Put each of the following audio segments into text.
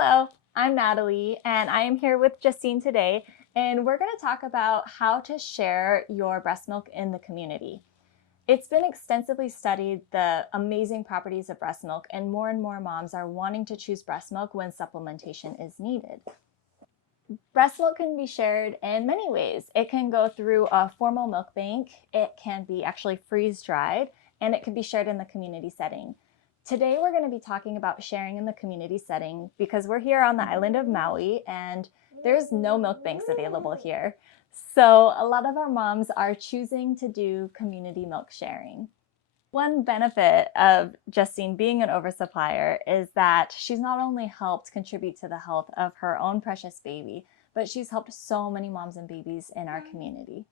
Hello, I'm Natalie, and I am here with Justine today, and we're going to talk about how to share your breast milk in the community. It's been extensively studied, the amazing properties of breast milk, and more moms are wanting to choose breast milk when supplementation is needed. Breast milk can be shared in many ways. It can go through a formal milk bank, it can be actually freeze-dried, and it can be shared in the community setting. Today we're going to be talking about sharing in the community setting because we're here on the island of Maui and there's no milk banks available here. So a lot of our moms are choosing to do community milk sharing. One benefit of Justine being an oversupplier is that she's not only helped contribute to the health of her own precious baby, but she's helped so many moms and babies in our community.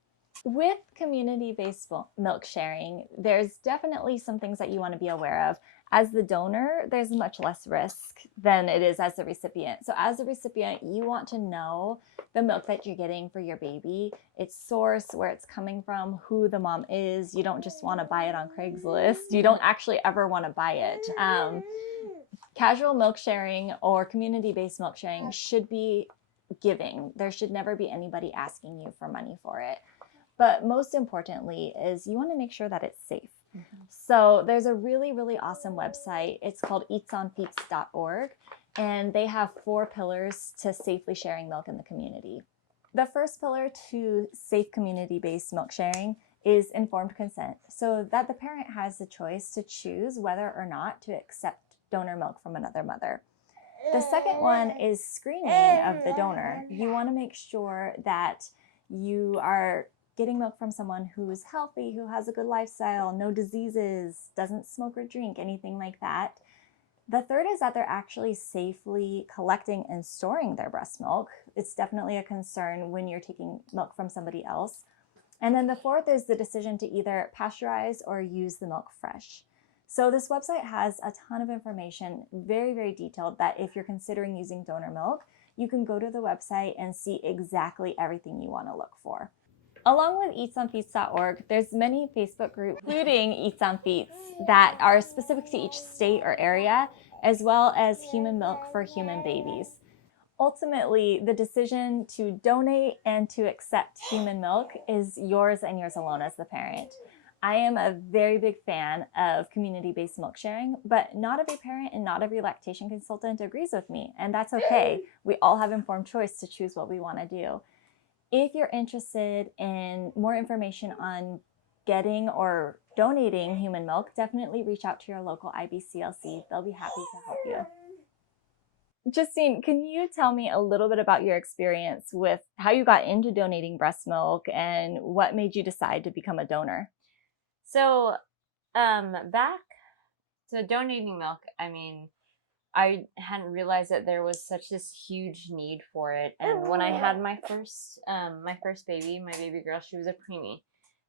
With community-based milk sharing, there's definitely some things that you want to be aware of. As the donor, there's much less risk than it is as the recipient. So as a recipient, you want to know the milk that you're getting for your baby, its source, where it's coming from, who the mom is. You don't just want to buy it on Craigslist. You don't actually ever want to buy it. Casual milk sharing or community-based milk sharing should be giving. There should never be anybody asking you for money for it. But most importantly is you want to make sure that it's safe. So there's a really awesome website. It's called eatsonfeets.org, and they have 4 pillars to safely sharing milk in the community. The first pillar to safe community-based milk sharing is informed consent, so that the parent has the choice to choose whether or not to accept donor milk from another mother. The second one is screening of the donor. You want to make sure that you are getting milk from someone who is healthy, who has a good lifestyle, no diseases, doesn't smoke or drink, anything like that. The third is that they're actually safely collecting and storing their breast milk. It's definitely a concern when you're taking milk from somebody else. And then the fourth is the decision to either pasteurize or use the milk fresh. So this website has a ton of information, very detailed, that if you're considering using donor milk, you can go to the website and see exactly everything you want to look for. Along with eatsonfeets.org, there's many Facebook groups, including Eats on Feets, that are specific to each state or area, as well as Human Milk for Human Babies. Ultimately, the decision to donate and to accept human milk is yours and yours alone as the parent. I am a very big fan of community-based milk sharing, but not every parent and not every lactation consultant agrees with me, and that's okay. We all have informed choice to choose what we want to do. If you're interested in more information on getting or donating human milk, definitely reach out to your local IBCLC. They'll be happy to help you. Justine, can you tell me a little bit about your experience with how you got into donating breast milk and what made you decide to become a donor? So, donating milk, I hadn't realized that there was such this huge need for it. And when I had my first baby, my baby girl, she was a preemie,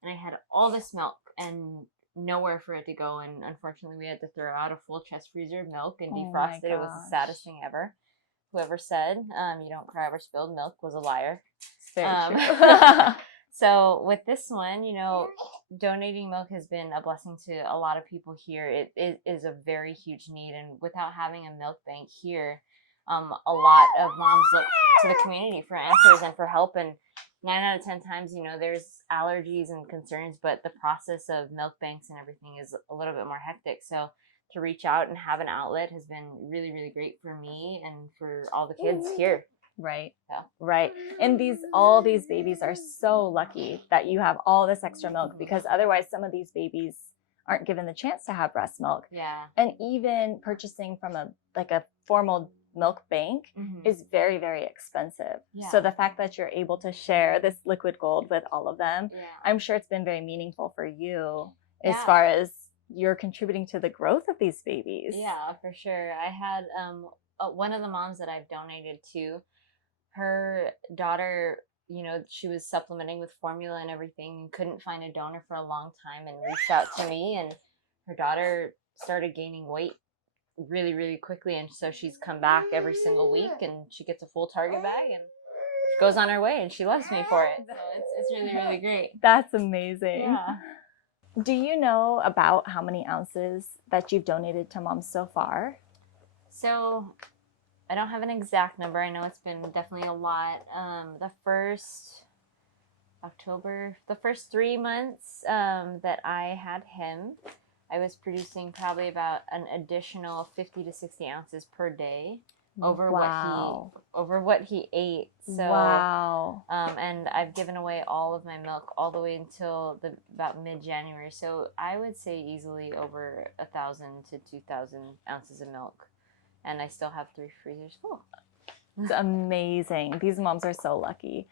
and I had all this milk and nowhere for it to go. And unfortunately, we had to throw out a full chest freezer of milk and defrost it. It was the saddest thing ever. Whoever said you don't cry over spilled milk was a liar. It's very true. So with this one, donating milk has been a blessing to a lot of people here. It is a very huge need, and without having a milk bank here, a lot of moms look to the community for answers and for help. And 9 out of 10 times, there's allergies and concerns, but the process of milk banks and everything is a little bit more hectic. So to reach out and have an outlet has been really great for me and for all the kids here. Right. Yeah. Right. And all these babies are so lucky that you have all this extra milk, because otherwise some of these babies aren't given the chance to have breast milk. Yeah. And even purchasing from a formal milk bank is very expensive. Yeah. So the fact that you're able to share this liquid gold with all of them, I'm sure it's been very meaningful for you as far as you're contributing to the growth of these babies. Yeah, for sure. I had one of the moms that I've donated to, her daughter, she was supplementing with formula and everything and couldn't find a donor for a long time and reached out to me, and her daughter started gaining weight really quickly, and so she's come back every single week and she gets a full Target bag and she goes on her way, and she loves me for it. So it's really great. That's amazing. Yeah. Do you know about how many ounces that you've donated to moms so far? So I don't have an exact number. I know it's been definitely a lot. The first 3 months that I had him, I was producing probably about an additional 50 to 60 ounces per day over Wow. what he ate. So, Wow. and I've given away all of my milk all the way until about mid-January. So I would say easily over 1,000 to 2,000 ounces of milk, and I still have 3 freezers full. It's amazing. These moms are so lucky.